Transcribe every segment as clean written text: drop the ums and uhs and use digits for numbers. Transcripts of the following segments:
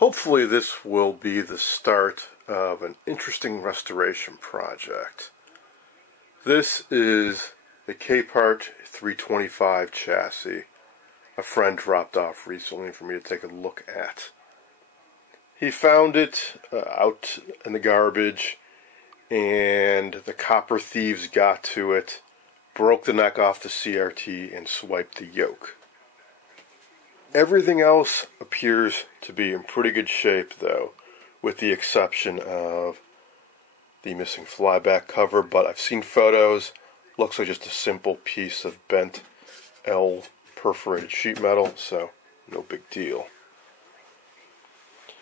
Hopefully this will be the start of an interesting restoration project. This is a Capehart 325 chassis a friend dropped off recently for me to take a look at. He found it out in the garbage, and the copper thieves got to it, broke the neck off the CRT, and swiped the yoke. Everything else appears to be in pretty good shape, though, with the exception of the missing flyback cover, but I've seen photos. Looks like just a simple piece of bent L perforated sheet metal, so no big deal.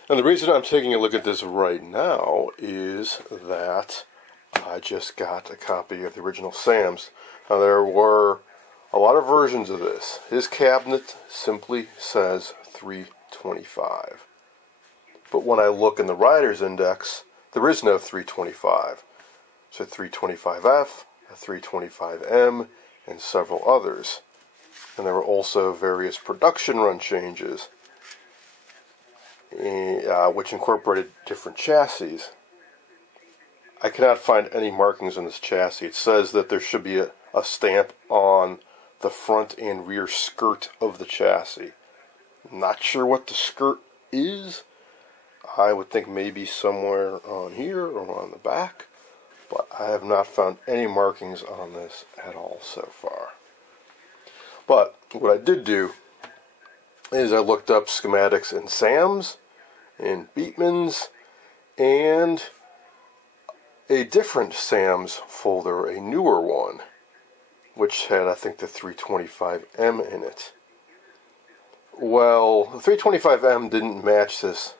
And the reason I'm taking a look at this right now is that I just got a copy of the original Sam's. Now, there were a lot of versions of this. His cabinet simply says 325. But when I look in the Rider's Index, there is no 325. It's a 325F, a 325M, and several others. And there were also various production run changes, which incorporated different chassis. I cannot find any markings on this chassis. It says that there should be a stamp on the front and rear skirt of the chassis. Not sure what the skirt is. I would think maybe somewhere on here or on the back, but I have not found any markings on this at all so far. But what I did do is I looked up schematics in Sam's, in Beatman's, and a different Sam's folder, a newer one, which had, I think, the 325M in it. Well, the 325M didn't match this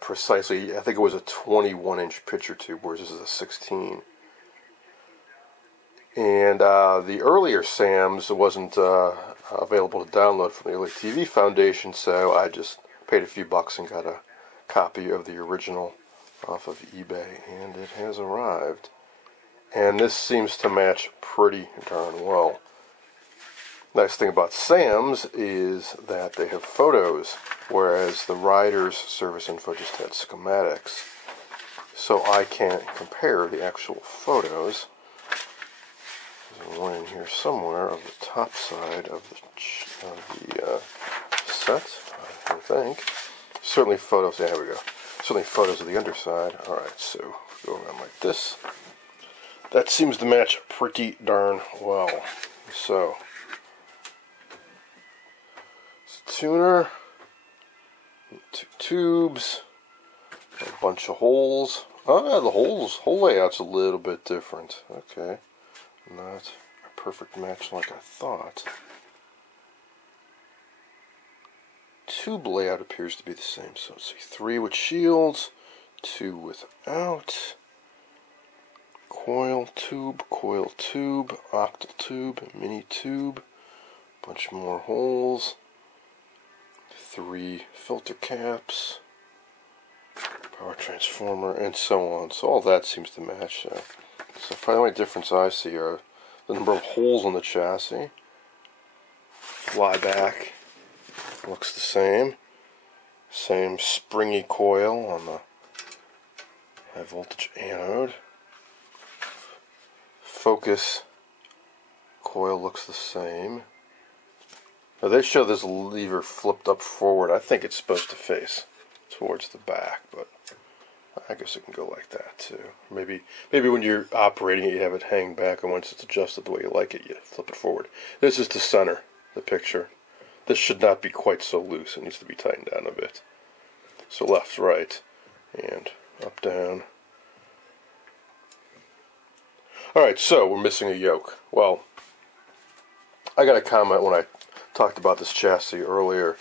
precisely. I think it was a 21-inch picture tube, whereas this is a 16. And the earlier Sam's wasn't available to download from the Early TV Foundation, so I just paid a few bucks and got a copy of the original off of eBay, and it has arrived. And this seems to match pretty darn well. Nice thing about Sam's is that they have photos, whereas the Rider's service info just had schematics. So I can't compare the actual photos. There's one in here somewhere of the top side of the set, I think. Certainly photos, yeah, here we go. Certainly photos of the underside. Alright, so go around like this. That seems to match pretty darn well. So, it's a tuner, 2 tubes, a bunch of holes. Ah, the hole layout's a little bit different. Okay, not a perfect match like I thought. Tube layout appears to be the same. So let's see, 3 with shields, 2 without. Coil tube, octal tube, mini tube, bunch more holes, 3 filter caps, power transformer, and so on. So all that seems to match. So probably the only difference I see are the number of holes on the chassis. Flyback looks the same. Same springy coil on the high voltage anode. Focus coil looks the same. Now they show this lever flipped up forward. I think it's supposed to face towards the back, but I guess it can go like that too. Maybe when you're operating it, you have it hang back, and once it's adjusted the way you like it, you flip it forward. This is the center, the picture. This should not be quite so loose. It needs to be tightened down a bit. So left, right, and up, down. Alright, so we're missing a yoke. Well, I got a comment when I talked about this chassis earlier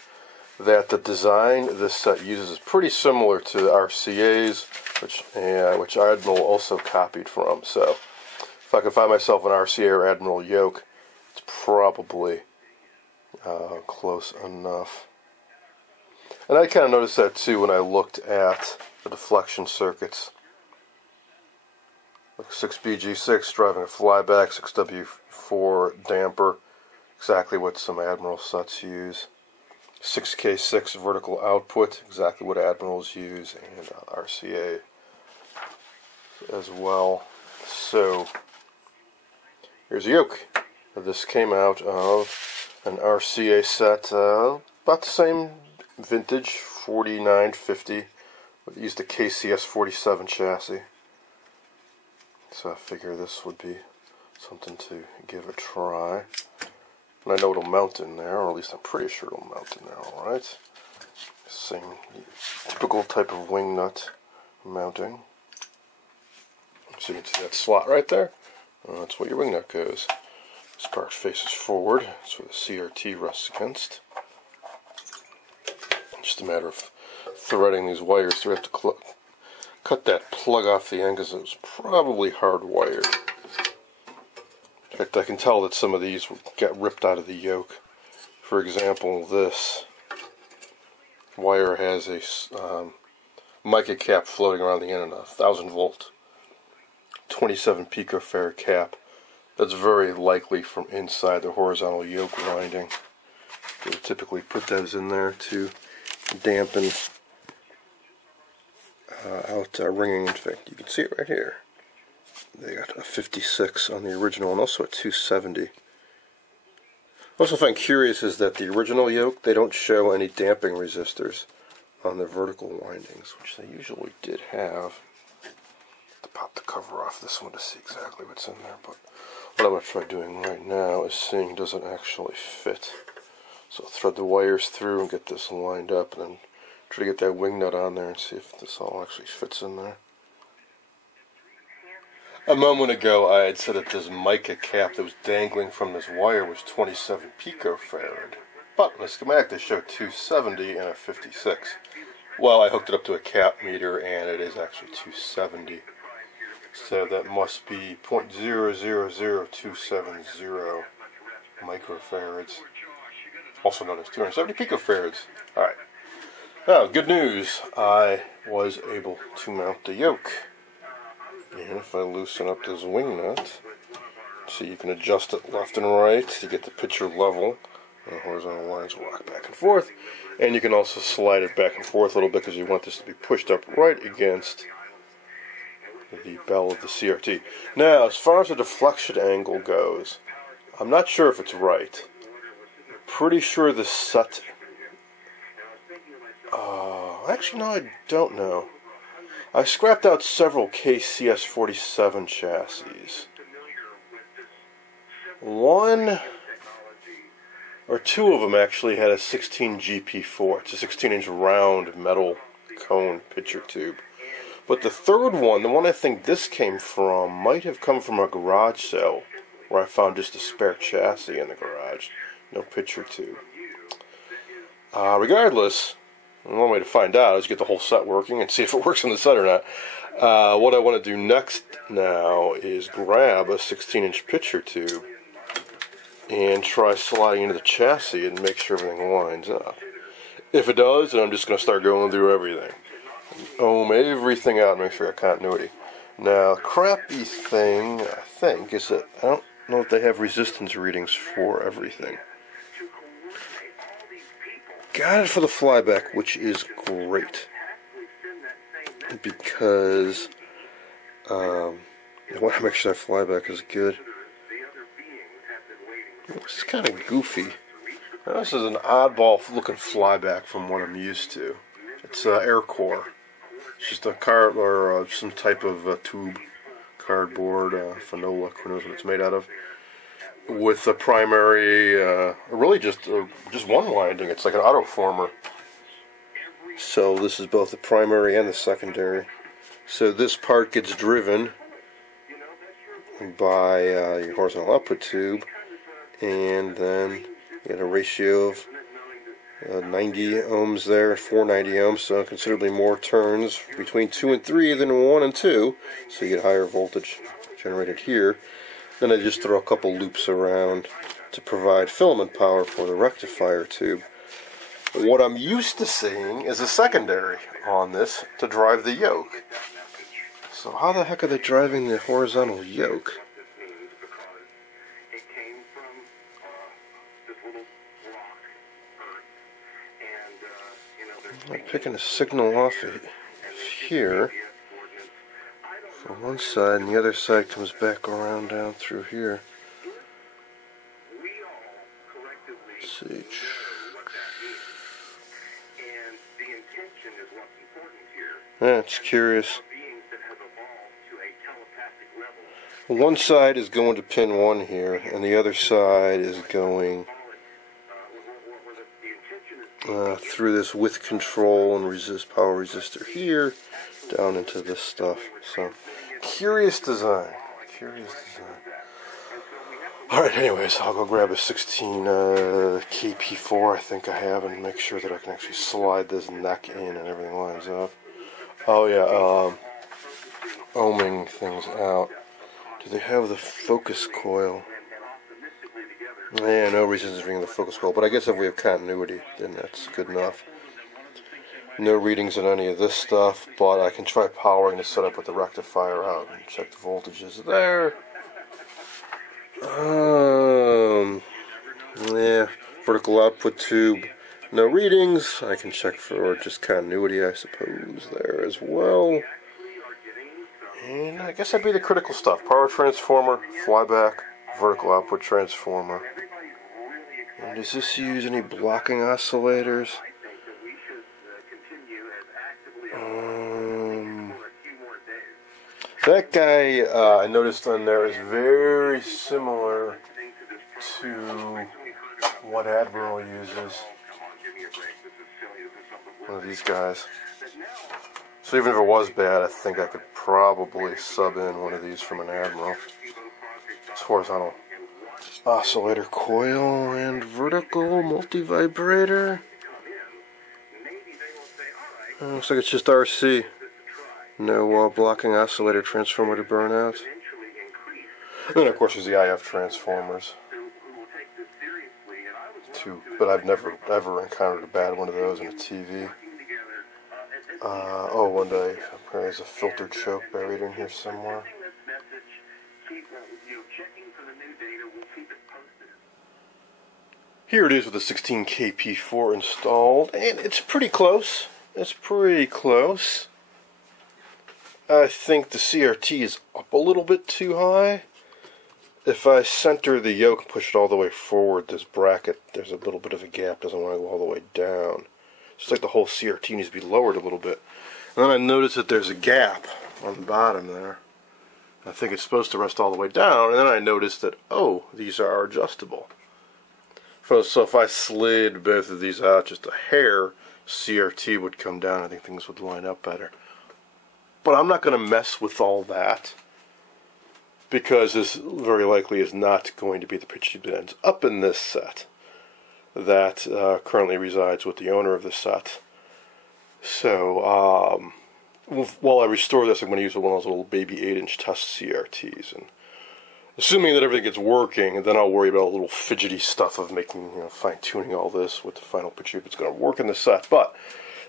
that the design this set uses is pretty similar to the RCA's, which Admiral also copied from. So if I can find myself an RCA or Admiral yoke, it's probably close enough. And I kind of noticed that too when I looked at the deflection circuits. 6BG6 driving a flyback, 6W4 damper, exactly what some Admiral sets use. 6K6 vertical output, exactly what Admirals use, and RCA as well. So here's a yoke. This came out of an RCA set, about the same vintage, 4950. We used a KCS 47 chassis. So I figure this would be something to give a try. And I know it'll mount in there, or at least I'm pretty sure it'll mount in there, alright. Same typical type of wing nut mounting. So you can see that slot right there. That's where your wing nut goes. This part faces forward. That's where the CRT rests against. Just a matter of threading these wires through. I have to cut that plug off the end because it was probably hardwired. In fact, I can tell that some of these got ripped out of the yoke. For example, this wire has a mica cap floating around the end and a 1000 volt 27 picofarad cap. That's very likely from inside the horizontal yoke winding. They would typically put those in there to dampen out ringing. In fact, you can see it right here. They got a 56 on the original and also a 270. Also, what I find curious is that the original yoke, they don't show any damping resistors on the vertical windings, which they usually did have. To pop the cover off this one to see exactly what's in there, but what I'm going to try doing right now is seeing does it actually fit. So I'll thread the wires through and get this lined up, and then try to get that wing nut on there and see if this all actually fits in there. A moment ago I had said that this mica cap that was dangling from this wire was 27 picofarad, but in the schematic they show 270 and a 56. Well, I hooked it up to a cap meter and it is actually 270. So that must be 0.000270 microfarads, also known as 270 picofarads. Alright. Now, good news. I was able to mount the yoke. And if I loosen up this wing nut, so you can adjust it left and right to get the picture level. The horizontal lines will rock back and forth. And you can also slide it back and forth a little bit because you want this to be pushed up right against the bell of the CRT. Now, as far as the deflection angle goes, I'm not sure if it's right. Pretty sure the set... actually, no, I don't know. I scrapped out several KCS 47 chassis. One or two of them actually had a 16 GP4. It's a 16-inch round metal cone picture tube. But the third one, the one I think this came from, might have come from a garage sale where I found just a spare chassis in the garage. No picture tube. Regardless, one way to find out is get the whole set working and see if it works on the set or not. What I want to do next now is grab a 16-inch picture tube and try sliding into the chassis and make sure everything lines up. If it does, then I'm just going to start going through everything. Ohm everything out and make sure I got continuity. Now, the crappy thing, I think, is that I don't know if they have resistance readings for everything. Got it for the flyback, which is great. Because I want to make sure that flyback is good. This is kind of goofy. Now, this is an oddball looking flyback from what I'm used to. It's air core. It's just a card or some type of tube, cardboard, phenolic, who knows what it's made out of. With a primary, really just one winding. It's like an autoformer. So this is both the primary and the secondary. So this part gets driven by your horizontal output tube, and then you get a ratio of 90 ohms there, 490 ohms, so considerably more turns between 2 and 3 than 1 and 2, so you get higher voltage generated here. Then I just throw a couple loops around to provide filament power for the rectifier tube. What I'm used to seeing is a secondary on this to drive the yoke. So how the heck are they driving the horizontal yoke? I'm picking a signal off of here from one side, and the other side comes back around down through here. Let's see. That's curious. One side is going to pin 1 here, and the other side is going through this width control and power resistor here down into this stuff. So, curious design. Curious design. Alright, anyways, I'll go grab a 16 KP4 I think I have and make sure that I can actually slide this neck in and everything lines up. Oh yeah, ohming things out. Do they have the focus coil? Yeah, no reason to bring the focus coil, but I guess if we have continuity, then that's good enough. No readings on any of this stuff, but I can try powering the setup with the rectifier out and check the voltages there. Yeah, vertical output tube, no readings. I can check for just continuity, I suppose, there as well. And I guess that'd be the critical stuff. Power transformer, flyback, vertical output transformer. And does this use any blocking oscillators? That guy I noticed on there is very similar to what Admiral uses. One of these guys. So even if it was bad, I think I could probably sub in one of these from an Admiral. It's horizontal oscillator coil and vertical multi-vibrator. Looks like it's just RC. No blocking oscillator transformer to burn out. And then of course there's the IF transformers too, but I've never ever encountered a bad one of those in a TV. Oh, one day there's a filter choke buried in here somewhere. Here it is with the 16 KP4 installed, and it's pretty close. It's pretty close. I think the CRT is up a little bit too high. If I center the yoke and push it all the way forward, this bracket, there's a little bit of a gap, doesn't want to go all the way down. It's like the whole CRT needs to be lowered a little bit. And then I notice that there's a gap on the bottom there. I think it's supposed to rest all the way down, and then I noticed that, oh, these are adjustable. So if I slid both of these out just a hair, CRT would come down. I think things would line up better. But I'm not going to mess with all that, because this very likely is not going to be the pitch tube that ends up in this set. That currently resides with the owner of the set. So while I restore this, I'm going to use one of those little baby 8-inch test CRTs, and assuming that everything gets working, then I'll worry about a little fidgety stuff of making, fine-tuning all this with the final pitch tube. It's going to work in the set, but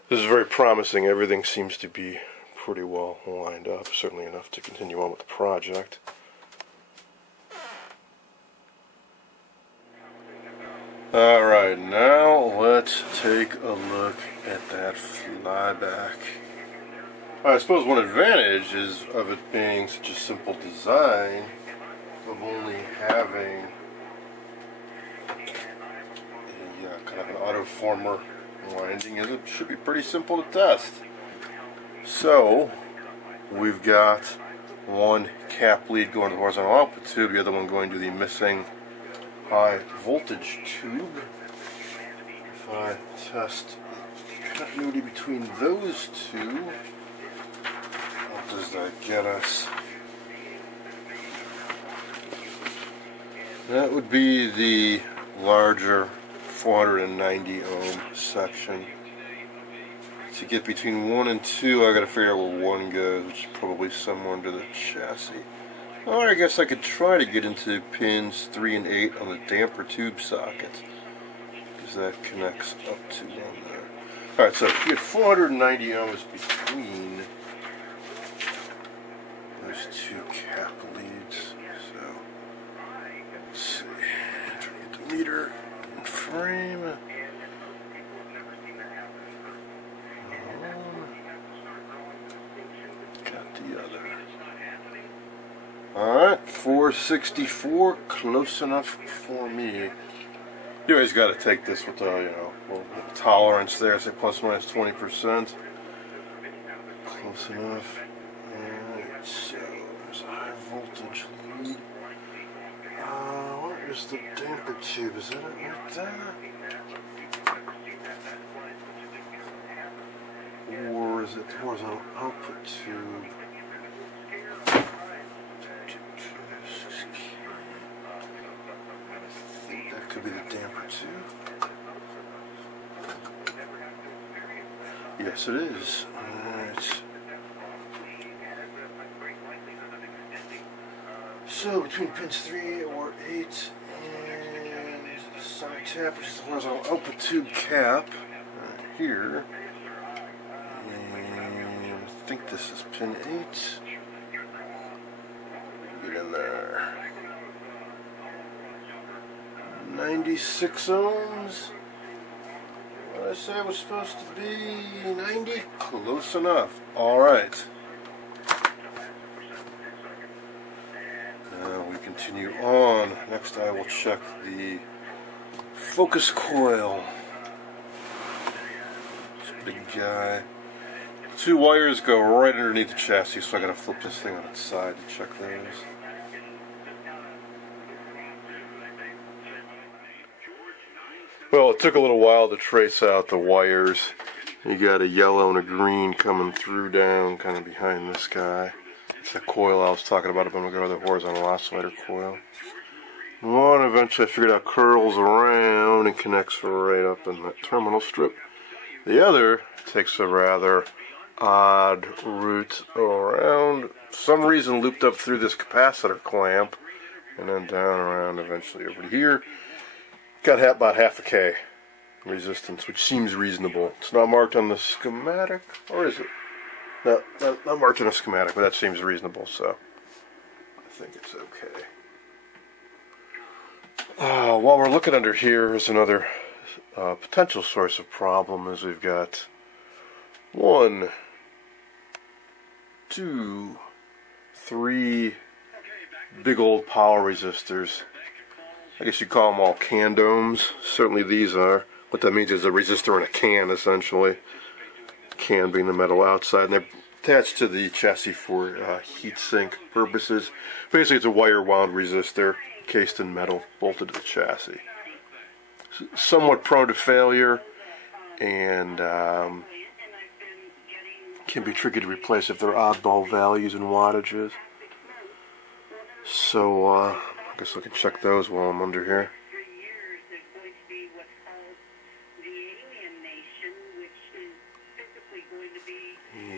this is very promising. Everything seems to be pretty well lined up, certainly enough to continue on with the project. Alright, now let's take a look at that flyback. I suppose one advantage is of it being such a simple design, of only having a kind of an autoformer winding, is it should be pretty simple to test. So we've got one cap lead going to the horizontal output tube, the other one going to the missing high voltage tube. If I test continuity between those two, what does that get us? That would be the larger 490 ohm section. To get between 1 and 2, I gotta figure out where 1 goes, which is probably somewhere under the chassis. Or I guess I could try to get into pins 3 and 8 on the damper tube socket, because that connects up to 1 there. Alright, so you get 490 ohms between those two cap leads. So let's see, try to get the meter in frame. 464, close enough for me. You always got to take this with a, little tolerance there, say plus minus 20%. Close enough. Alright, so there's a high voltage lead. Where is the damper tube? Is that it right there? Or is it the horizontal output tube? Could be the damper tube. Yes, it is. Alright. So, between pins 3 or 8 and the side tap, which is the horizontal output tube cap, right here. And I think this is pin 8. Get in there. 96 ohms. What did I say it was supposed to be? 90? Close enough. Alright. Now we continue on. Next I will check the focus coil. This big guy. 2 wires go right underneath the chassis, so I gotta flip this thing on its side to check those. Well, it took a little while to trace out the wires. You got a yellow and a green coming through down kind of behind this guy. It's the coil I was talking about. I'm going to go to the horizontal oscillator coil. One eventually I figured out curls around and connects right up in that terminal strip. The other takes a rather odd route around. For some reason looped up through this capacitor clamp and then down around eventually over to here. Got about half a K resistance, which seems reasonable. It's not marked on the schematic, or is it? No, not marked on the schematic, but that seems reasonable, so I think it's okay. While we're looking under here is another potential source of problem, is we've got 1, 2, 3 big old power resistors. I guess you'd call them all can domes. Certainly these are. What that means is a resistor in a can, essentially. Can being the metal outside. And they're attached to the chassis for heat sink purposes. Basically, it's a wire wound resistor encased in metal, bolted to the chassis. Somewhat prone to failure, and can be tricky to replace if they're oddball values and wattages. So, I guess I can check those while I'm under here.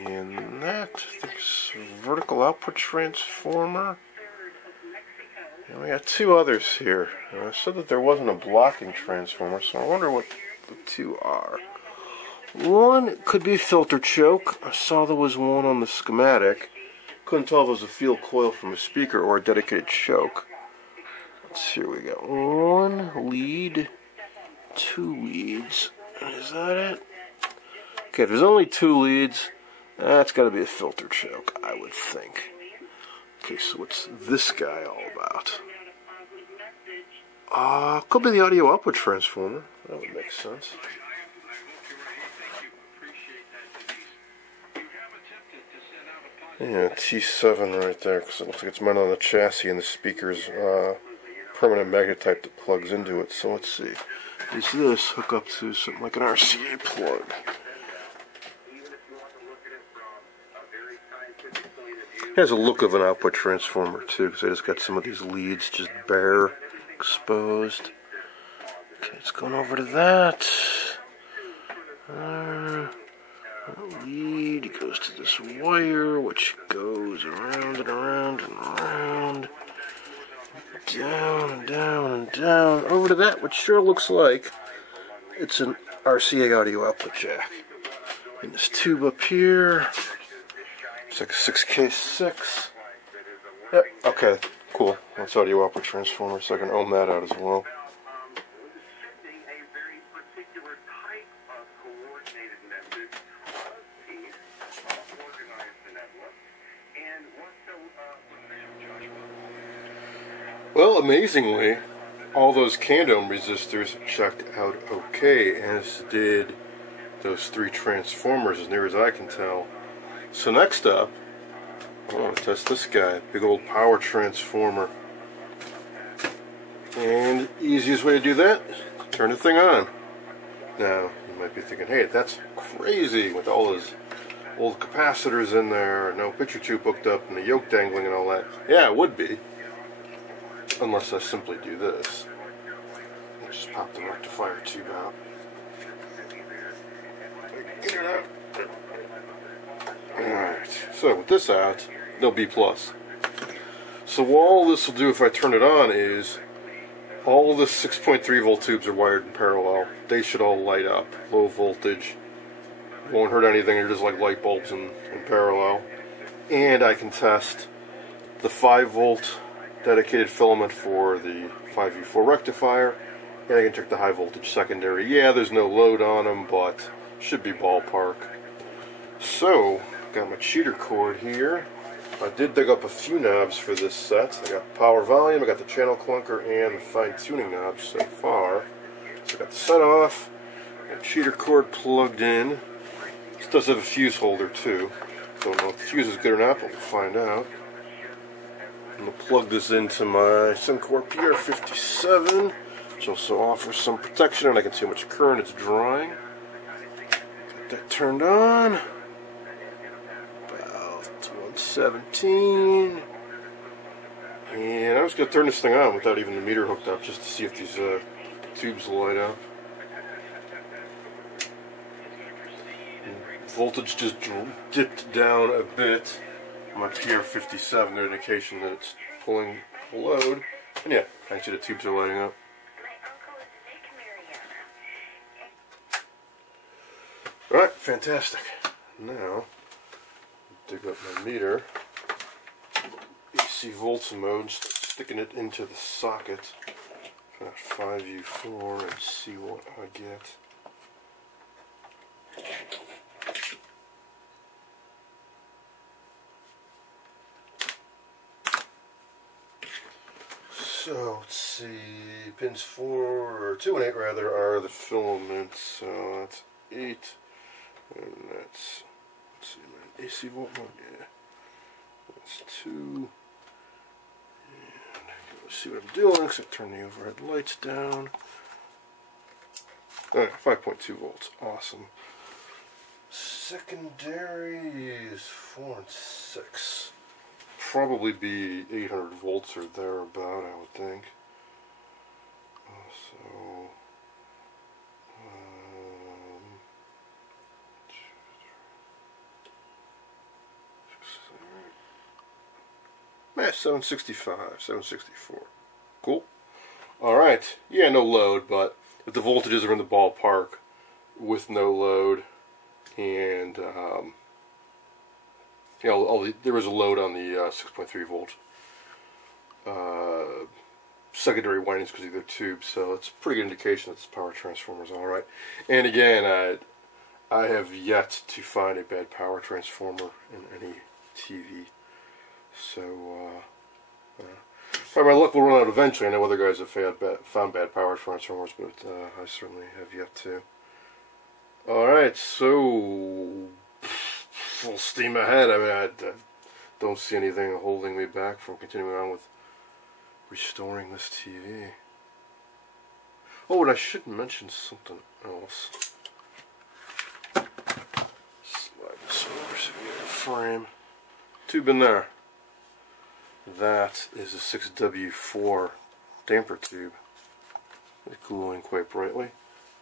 And that, I think, is a vertical output transformer. And we got 2 others here. I said that there wasn't a blocking transformer, so I wonder what the 2 are. One could be filter choke. I saw there was one on the schematic. Couldn't tell if it was a field coil from a speaker or a dedicated choke. Let's see, we got 1 lead, 2 leads. Is that it? Okay, if there's only 2 leads, that's got to be a filter choke, I would think. Okay, so what's this guy all about? Could be the audio output transformer. That would make sense. Yeah, T7 right there, because it looks like it's mounted on the chassis and the speaker's permanent magnet type that plugs into it. So let's see. Is this hook up to something like an RCA plug? It has a look of an output transformer too, because I just got some of these leads just bare, exposed. Okay, it's going over to that. Lead goes to this wire, which goes around and around and around, down and down and down, over to that, which sure looks like it's an RCA audio output jack. And this tube up here, it's like a 6K6. Yep, okay, cool. That's audio output transformer, so I can ohm that out as well. Well, amazingly, all those candome resistors checked out okay, as did those 3 transformers, as near as I can tell. So next up, I want to test this guy, big old power transformer. And the easiest way to do that is to turn the thing on. Now, you might be thinking, hey, that's crazy with all those old capacitors in there, no picture tube hooked up, and the yoke dangling and all that. Yeah, it would be. Unless I simply do this. Just pop the rectifier tube out. Get it out. Alright, so with this out, they'll B+. So all this will do if I turn it on is, all the 6.3 volt tubes are wired in parallel. They should all light up, low voltage. Won't hurt anything, they're just like light bulbs in parallel. And I can test the 5 volt dedicated filament for the 5U4 rectifier, and I can check the high voltage secondary. Yeah, there's no load on them, but should be ballpark. So, got my cheater cord here. I did dig up a few knobs for this set. I got power volume, I got the channel clunker, and the fine tuning knobs so far. So I got the set off, got cheater cord plugged in. This does have a fuse holder too. Don't know if the fuse is good or not, but we'll find out. I'm going to plug this into my Syncor PR57, which also offers some protection, and I can see how much current it's drawing. Get that turned on. About 117. And I'm just going to turn this thing on without even the meter hooked up, just to see if these tubes light up. Voltage just dipped down a bit. My PR57, the indication that it's pulling a load. And yeah, actually the tubes are lighting up. Alright, fantastic. Now, dig up my meter. AC volts mode, sticking it into the socket. Got 5U4 and see what I get. So let's see, pins 2 and 8 rather are the filaments. So that's 8, and that's, let's see, my AC volt mode, yeah, that's 2. And let's see what I'm doing, except turn the overhead lights down. Alright, 5.2 volts, awesome. Secondary is 4 and 6. Probably be 800 volts or thereabout, I would think. So, 765, 764. Cool. Alright, yeah, no load, but if the voltages are in the ballpark with no load, and you know, there was a load on the 6.3 volt secondary windings because of their tubes, so it's a pretty good indication that this power transformer is alright. And again, I have yet to find a bad power transformer in any TV, so by my luck, we'll run out eventually. I know other guys have found bad power transformers, but I certainly have yet to. Alright, so full steam ahead. I mean, I don't see anything holding me back from continuing on with restoring this TV. Oh, and I should mention something else. Slide this over so we get a frame. Tube in there. That is a 6W4 damper tube. It's glowing quite brightly.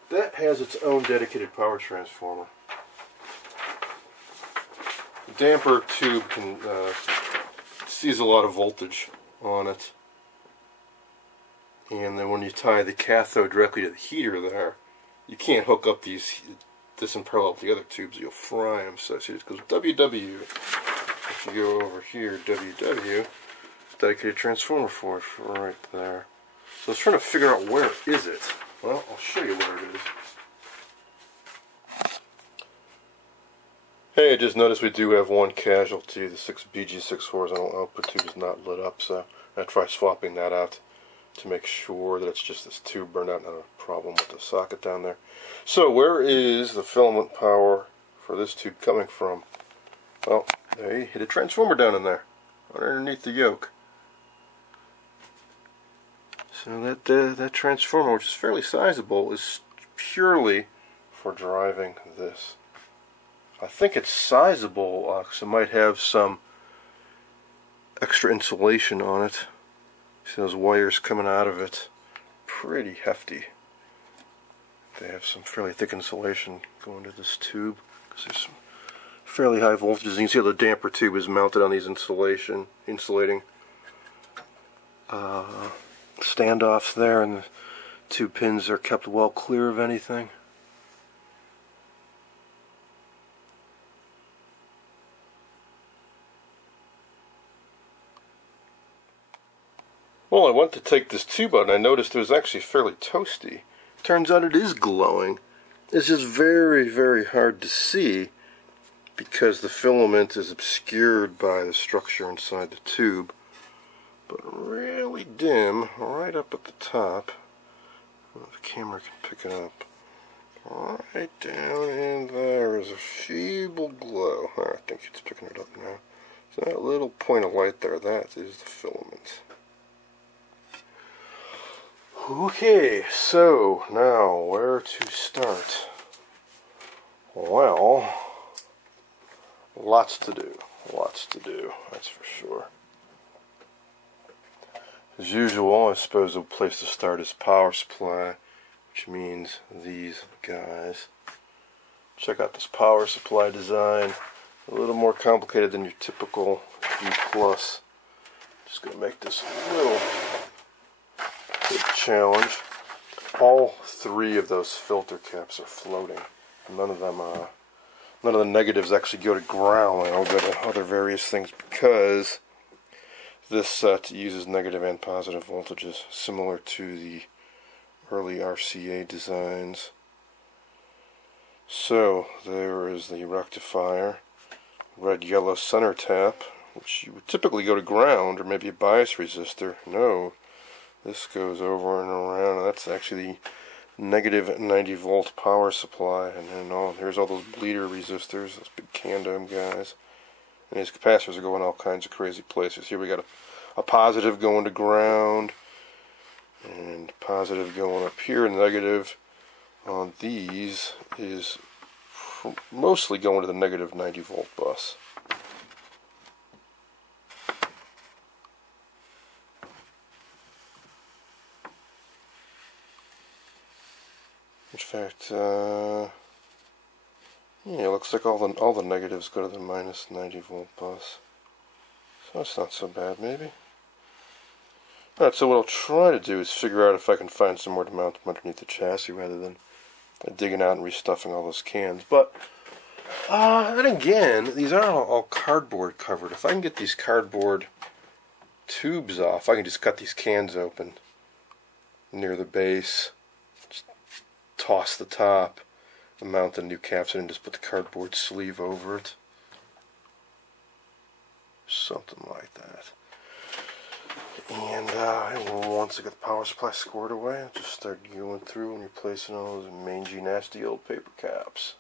That has its own dedicated power transformer. The damper tube can sees a lot of voltage on it, and then when you tie the cathode directly to the heater there, you can't hook up this in parallel with the other tubes. You'll fry them. So see, it goes WW. If you go over here, WW, dedicated transformer for it right there. So I was trying to figure out where is it. Well, I'll show you where it is. Hey, I just noticed we do have one casualty. The 6 BG64's output tube is not lit up, so I try swapping that out. to make sure that it's just this tube burned out, not a problem with the socket down there. So where is the filament power for this tube coming from? Well, they hit a transformer down in there, underneath the yoke. So that transformer, which is fairly sizable, is purely for driving this. I think it's sizable because it might have some extra insulation on it. See those wires coming out of it? Pretty hefty. They have some fairly thick insulation going to this tube because there's some fairly high voltages. You can see how the damper tube is mounted on these insulating standoffs there, and the two pins are kept well clear of anything. Well, I went to take this tube out and I noticed it was actually fairly toasty. Turns out it is glowing. It's just very, very hard to see because the filament is obscured by the structure inside the tube. But really dim right up at the top. Well, the camera can pick it up. Right down in there is a feeble glow. I think it's picking it up now. So that little point of light there, that is the filament. Okay, so now where to start? Well, lots to do, that's for sure. As usual, I suppose the place to start is power supply, which means these guys. Check out this power supply design, a little more complicated than your typical B+. Just going to make this a little challenge. All three of those filter caps are floating. None of the negatives actually go to ground. They all go to other various things because this set uses negative and positive voltages, similar to the early RCA designs. So there is the rectifier, red-yellow center tap, which you would typically go to ground or maybe a bias resistor. No. This goes over and around, and that's actually the negative 90 volt power supply. And then here's all those bleeder resistors, those big candom guys. And these capacitors are going all kinds of crazy places. Here we got a positive going to ground, and positive going up here, negative on these is mostly going to the negative 90 volt bus. In fact, yeah, it looks like all the negatives go to the minus 90 volt bus. So that's not so bad, maybe. Alright, so what I'll try to do is figure out if I can find somewhere to mount them underneath the chassis rather than digging out and restuffing all those cans. But, then again, these are all cardboard covered. If I can get these cardboard tubes off, I can just cut these cans open near the base. Toss the top and mount the new caps in and just put the cardboard sleeve over it. Something like that. And once I get the power supply scored away, I'll just start going through and replacing all those mangy, nasty old paper caps.